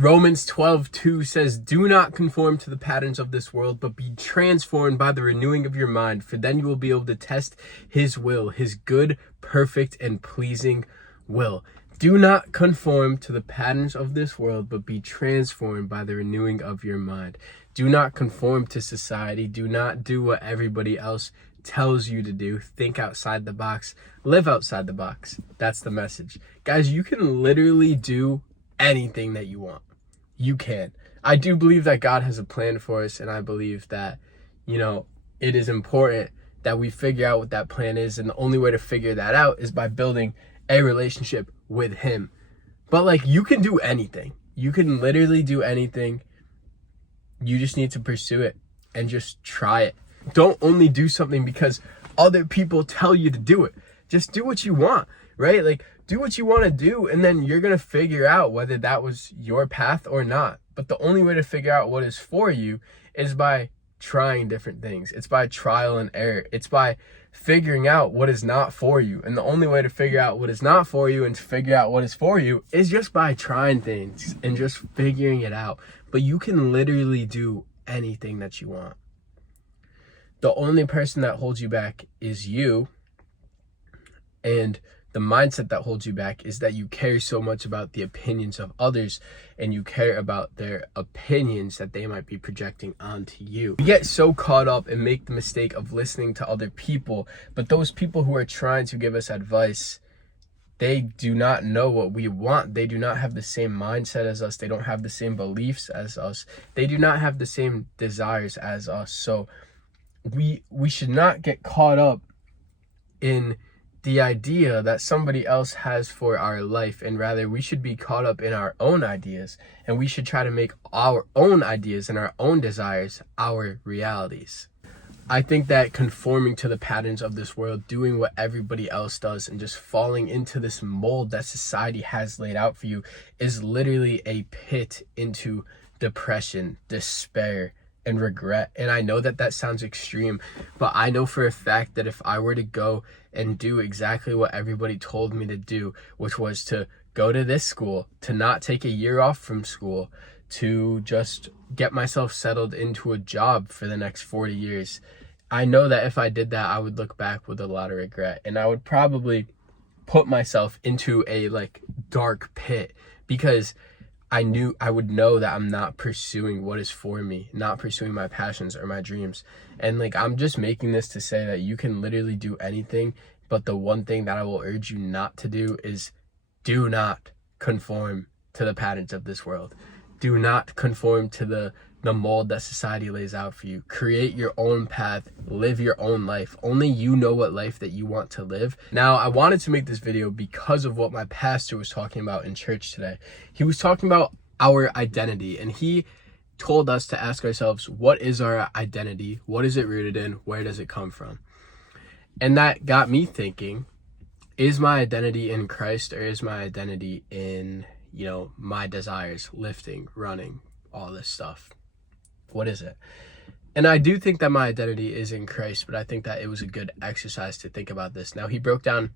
Romans 12:2 says, "Do not conform to the patterns of this world, but be transformed by the renewing of your mind, for then you will be able to test his will, his good, perfect, and pleasing will." Do not conform to the patterns of this world, but be transformed by the renewing of your mind. Do not conform to society. Do not do what everybody else tells you to do. Think outside the box. Live outside the box. That's the message. Guys, you can literally do anything that you want. You can. I do believe that God has a plan for us, and I believe that, it is important that we figure out what that plan is, and the only way to figure that out is by building a relationship with him. But you can do anything. You can literally do anything. You just need to pursue it and just try it. Don't only do something because other people tell you to do it. Just do what you want, right? Do what you want to do, and then you're going to figure out whether that was your path or not. But the only way to figure out what is for you is by trying different things. It's by trial and error. It's by figuring out what is not for you. And the only way to figure out what is not for you and to figure out what is for you is just by trying things and just figuring it out. But you can literally do anything that you want. The only person that holds you back is you. And the mindset that holds you back is that you care so much about the opinions of others, and you care about their opinions that they might be projecting onto you. We get so caught up and make the mistake of listening to other people, but those people who are trying to give us advice, they do not know what we want. They do not have the same mindset as us. They don't have the same beliefs as us. They do not have the same desires as us. So we should not get caught up in the idea that somebody else has for our life, and rather we should be caught up in our own ideas, and we should try to make our own ideas and our own desires our realities. I think that conforming to the patterns of this world, doing what everybody else does, and just falling into this mold that society has laid out for you is literally a pit into depression, despair, and regret. And I know that that sounds extreme, but I know for a fact that if I were to go and do exactly what everybody told me to do, which was to go to this school, to not take a year off from school, to just get myself settled into a job for the next 40 years, I know that if I did that, I would look back with a lot of regret, and I would probably put myself into a dark pit, because I would know that I'm not pursuing what is for me, not pursuing my passions or my dreams. And I'm just making this to say that you can literally do anything, but the one thing that I will urge you not to do is do not conform to the patterns of this world. Do not conform to the mold that society lays out for you. Create your own path, live your own life. Only you know what life that you want to live. Now, I wanted to make this video because of what my pastor was talking about in church today. He was talking about our identity, and he told us to ask ourselves, what is our identity? What is it rooted in? Where does it come from? And that got me thinking, is my identity in Christ, or is my identity in, my desires, lifting, running, all this stuff? What is it? And I do think that my identity is in Christ, but I think that it was a good exercise to think about this. Now, he broke down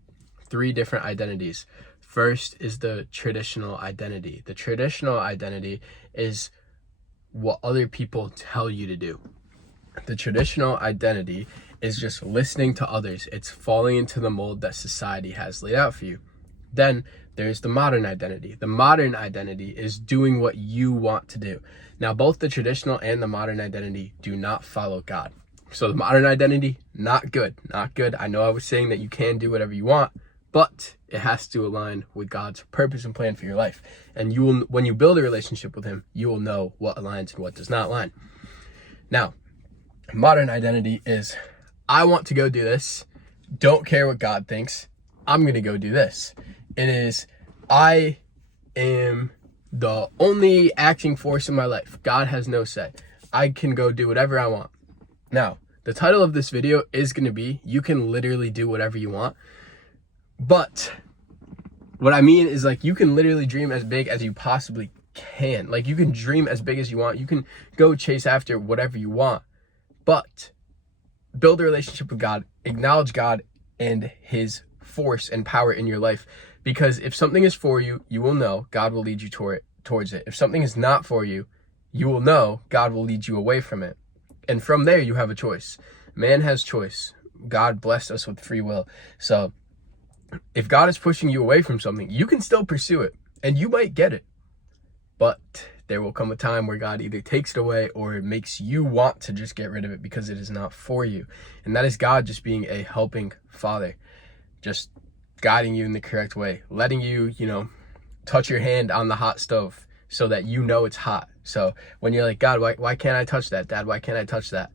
3 different identities. First is the traditional identity. The traditional identity is what other people tell you to do. The traditional identity is just listening to others. It's falling into the mold that society has laid out for you. Then there's the modern identity. The modern identity is doing what you want to do. Now, both the traditional and the modern identity do not follow God. So the modern identity, not good, not good. I know I was saying that you can do whatever you want, but it has to align with God's purpose and plan for your life. And you will, when you build a relationship with him, you will know what aligns and what does not align. Now, modern identity is, I want to go do this. Don't care what God thinks. I'm going to go do this. It is, I am the only acting force in my life. God has no say. I can go do whatever I want. Now, the title of this video is going to be, you can literally do whatever you want. But what I mean is you can literally dream as big as you possibly can. You can dream as big as you want. You can go chase after whatever you want. But build a relationship with God. Acknowledge God and his force and power in your life. Because if something is for you, you will know God will lead you toward it. towards it. If something is not for you, you will know God will lead you away from it. And from there, you have a choice. Man has choice. God blessed us with free will. So if God is pushing you away from something, you can still pursue it and you might get it. But there will come a time where God either takes it away or it makes you want to just get rid of it because it is not for you. And that is God just being a helping father, just guiding you in the correct way, letting you, touch your hand on the hot stove so that you know it's hot. So when you're like, God, why can't I touch that? Dad, why can't I touch that?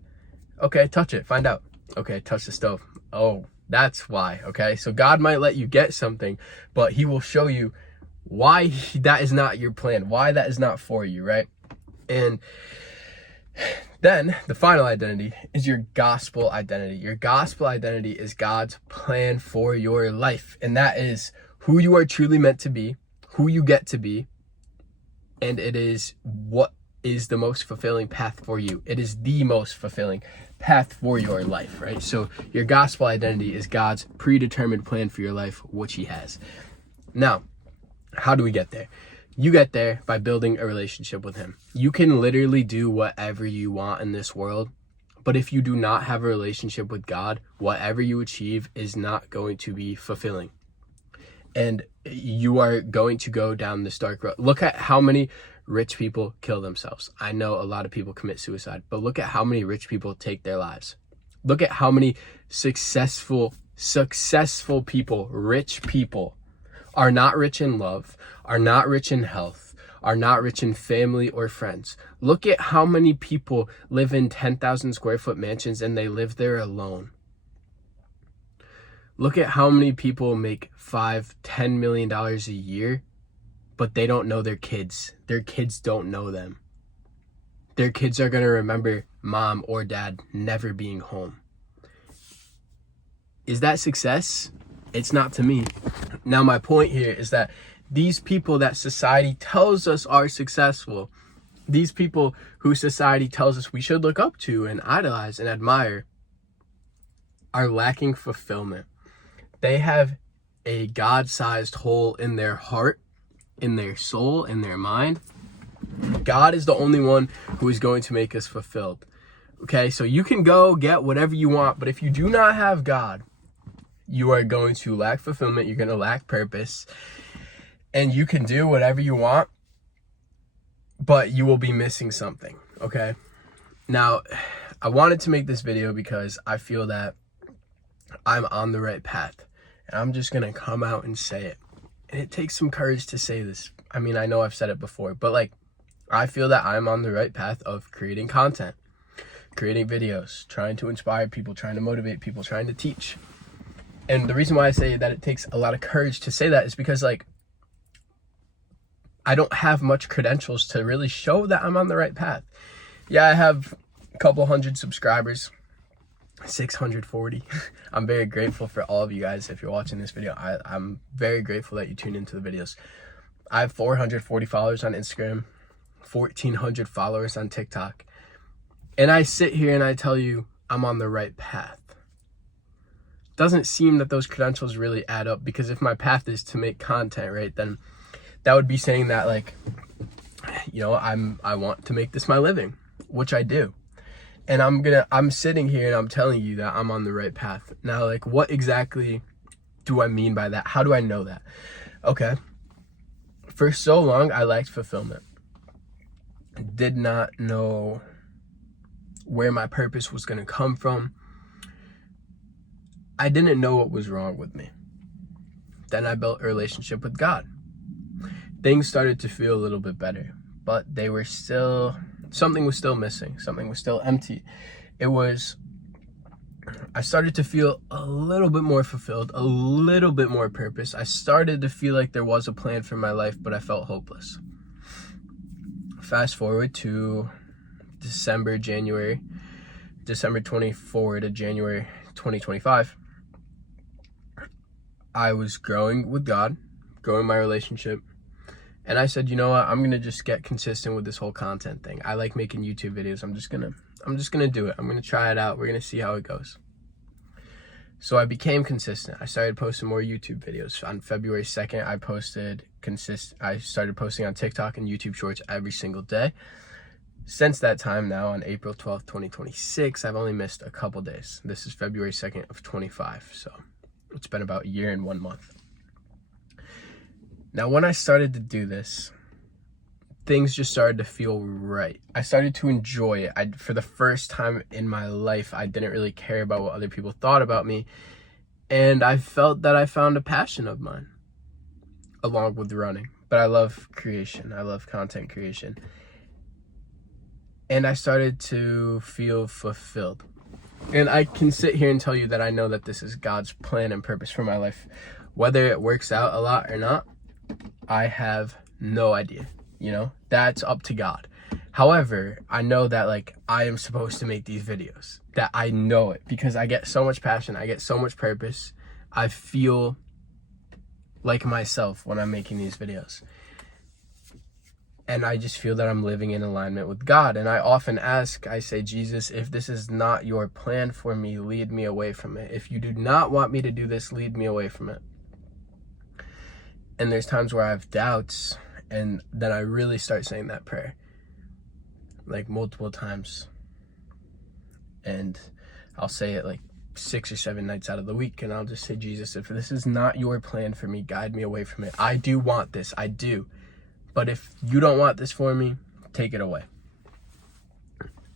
Okay, touch it, find out. Okay, touch the stove. Oh, that's why. Okay, so God might let you get something, but he will show you why that is not your plan, why that is not for you, right? And then the final identity is your gospel identity. Your gospel identity is God's plan for your life. And that is who you are truly meant to be, who you get to be, and it is what is the most fulfilling path for you. It is the most fulfilling path for your life, right? So your gospel identity is God's predetermined plan for your life, which he has. Now, how do we get there? You get there by building a relationship with him. You can literally do whatever you want in this world, but if you do not have a relationship with God, whatever you achieve is not going to be fulfilling. And you are going to go down this dark road. Look at how many rich people kill themselves. I know a lot of people commit suicide, but look at how many rich people take their lives. Look at how many successful people, rich people, are not rich in love, are not rich in health, are not rich in family or friends. Look at how many people live in 10,000 square foot mansions and they live there alone. Look at how many people make $5-10 million a year, but they don't know their kids. Their kids don't know them. Their kids are going to remember mom or dad never being home. Is that success? It's not to me. Now, my point here is that these people that society tells us are successful, these people who society tells us we should look up to and idolize and admire, are lacking fulfillment. They have a God-sized hole in their heart, in their soul, in their mind. God is the only one who is going to make us fulfilled. Okay, so you can go get whatever you want, but if you do not have God, you are going to lack fulfillment, you're going to lack purpose, and you can do whatever you want, but you will be missing something, okay? Now, I wanted to make this video because I feel that I'm on the right path, and I'm just going to come out and say it. And it takes some courage to say this. I mean, I know I've said it before, but I feel that I'm on the right path of creating content, creating videos, trying to inspire people, trying to motivate people, trying to teach. And the reason why I say that it takes a lot of courage to say that is because I don't have much credentials to really show that I'm on the right path. Yeah, I have a couple hundred subscribers, 640. I'm very grateful for all of you guys. If you're watching this video, I'm very grateful that you tune into the videos. I have 440 followers on Instagram, 1,400 followers on TikTok. And I sit here and I tell you I'm on the right path. Doesn't seem that those credentials really add up, because if my path is to make content, right, then that would be saying that I want to make this my living, which I do. And I'm sitting here and I'm telling you that I'm on the right path. Now, what exactly do I mean by that? How do I know that? Okay. For so long, I lacked fulfillment. Did not know where my purpose was going to come from. I didn't know what was wrong with me. Then I built a relationship with God. Things started to feel a little bit better, but something was still missing. Something was still empty. I started to feel a little bit more fulfilled, a little bit more purpose. I started to feel like there was a plan for my life, but I felt hopeless. Fast forward to December 24 to January 2025. I was growing with God, growing my relationship. And I said, you know what? I'm going to just get consistent with this whole content thing. I like making YouTube videos. I'm just going to do it. I'm going to try it out. We're going to see how it goes. So I became consistent. I started posting more YouTube videos. On February 2nd, I posted I started posting on TikTok and YouTube Shorts every single day. Since that time now, on April 12th, 2026, I've only missed a couple days. This is February 2nd of 25, so it's been about a year and 1 month. Now, when I started to do this, things just started to feel right. I started to enjoy it. For the first time in my life, I didn't really care about what other people thought about me, and I felt that I found a passion of mine, along with running. But I love creation. I love content creation. And I started to feel fulfilled. And I can sit here and tell you that I know that this is God's plan and purpose for my life. Whether it works out a lot or not, I have no idea. That's up to God. However, I know that I am supposed to make these videos. That I know it because I get so much passion. I get so much purpose. I feel like myself when I'm making these videos. And I just feel that I'm living in alignment with God. And I often ask, I say, Jesus, if this is not your plan for me, lead me away from it. If you do not want me to do this, lead me away from it. And there's times where I have doubts, and then I really start saying that prayer, multiple times. And I'll say it 6 or 7 nights out of the week, and I'll just say, Jesus, if this is not your plan for me, guide me away from it. I do want this, I do. But if you don't want this for me, take it away.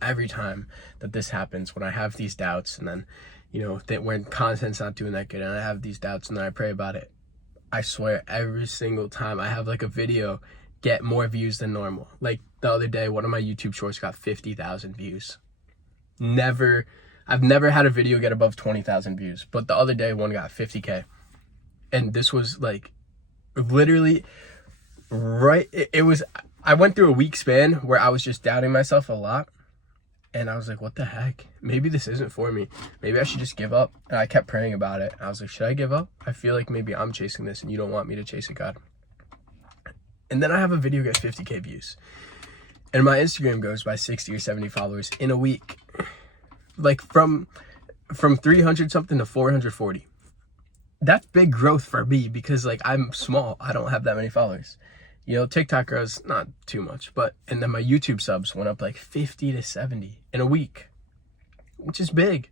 Every time that this happens, when I have these doubts, and then, when content's not doing that good, and I have these doubts, and then I pray about it, I swear every single time I have a video get more views than normal. The other day, one of my YouTube Shorts got 50,000 views. I've never had a video get above 20,000 views, but the other day one got 50K. And this was literally right. I went through a week span where I was just doubting myself a lot. And I was like, what the heck? Maybe this isn't for me. Maybe I should just give up. And I kept praying about it. I was like, should I give up? I feel like maybe I'm chasing this and you don't want me to chase it, God. And then I have a video get 50K views. And my Instagram goes by 60 or 70 followers in a week. From 300 something to 440. That's big growth for me because I'm small. I don't have that many followers. TikTok grows not too much, and then my YouTube subs went up 50 to 70 in a week, which is big,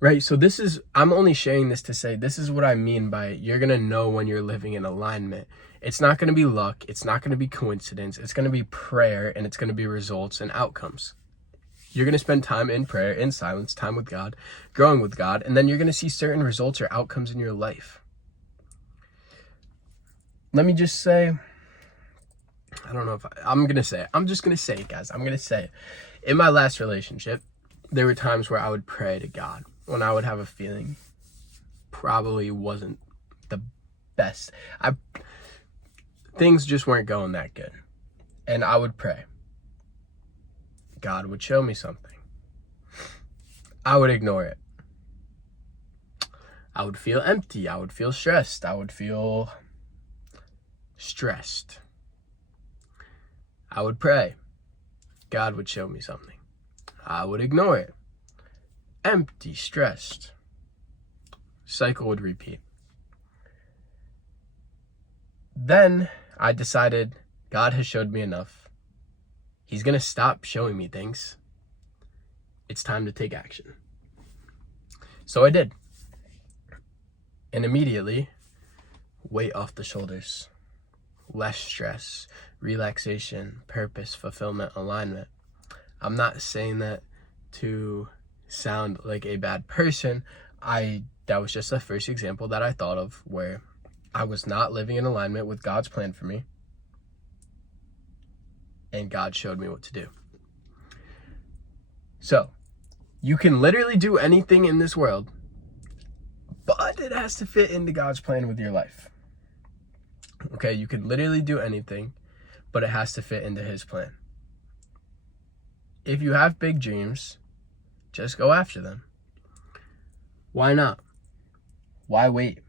right? So I'm only sharing this to say, this is what I mean by you're going to know when you're living in alignment. It's not going to be luck. It's not going to be coincidence. It's going to be prayer, and it's going to be results and outcomes. You're going to spend time in prayer, in silence, time with God, growing with God, and then you're going to see certain results or outcomes in your life. Let me just say, I'm just going to say it, guys. I'm going to say it. In my last relationship, there were times where I would pray to God when I would have a feeling probably wasn't the best. Things just weren't going that good. And I would pray. God would show me something. I would ignore it. I would feel empty. I would feel stressed. I would feel stressed. I would pray. God would show me something. I would ignore it. Empty, stressed. Cycle would repeat. Then I decided God has showed me enough. He's going to stop showing me things. It's time to take action. So I did. And immediately, weight off the shoulders. Less stress, relaxation, purpose, fulfillment, alignment. I'm not saying that to sound like a bad person. That was just the first example that I thought of where I was not living in alignment with God's plan for me. And God showed me what to do. So, you can literally do anything in this world, but it has to fit into God's plan with your life. Okay, you can literally do anything, but it has to fit into His plan. If you have big dreams, just go after them. Why not? Why wait?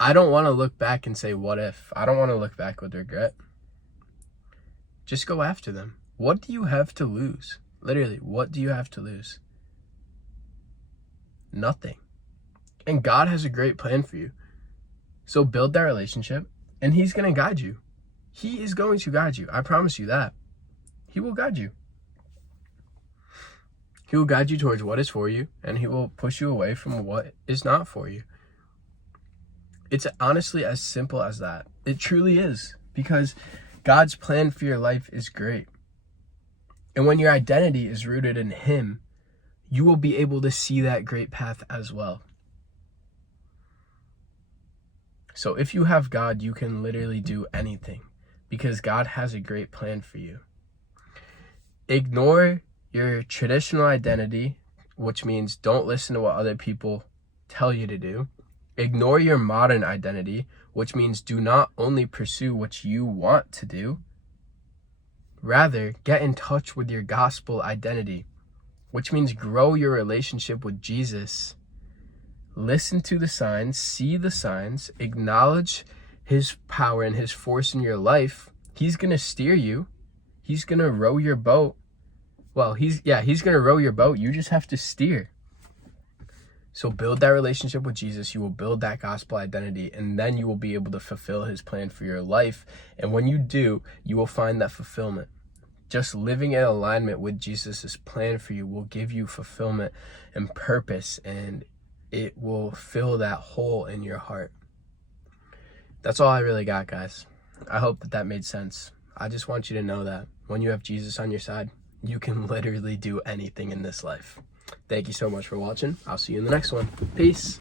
I don't want to look back and say, what if? I don't want to look back with regret. Just go after them. What do you have to lose? Literally, what do you have to lose? Nothing. And God has a great plan for you. So build that relationship, and he's going to guide you. He is going to guide you. I promise you that. He will guide you. He will guide you towards what is for you, and he will push you away from what is not for you. It's honestly as simple as that. It truly is, because God's plan for your life is great. And when your identity is rooted in him, you will be able to see that great path as well. So if you have God, you can literally do anything, because God has a great plan for you. Ignore your traditional identity, which means don't listen to what other people tell you to do. Ignore your modern identity, which means do not only pursue what you want to do. Rather, get in touch with your gospel identity, which means grow your relationship with Jesus. Listen to the signs, see the signs, acknowledge his power and his force in your life. He's going to steer you. He's going to row your boat. Well, he's going to row your boat. You just have to steer. So build that relationship with Jesus. You will build that gospel identity, and then you will be able to fulfill his plan for your life. And when you do, you will find that fulfillment. Just living in alignment with Jesus' plan for you will give you fulfillment and purpose, and it will fill that hole in your heart. That's all I really got, guys. I hope that made sense. I just want you to know that when you have Jesus on your side, you can literally do anything in this life. Thank you so much for watching. I'll see you in the next one. Peace.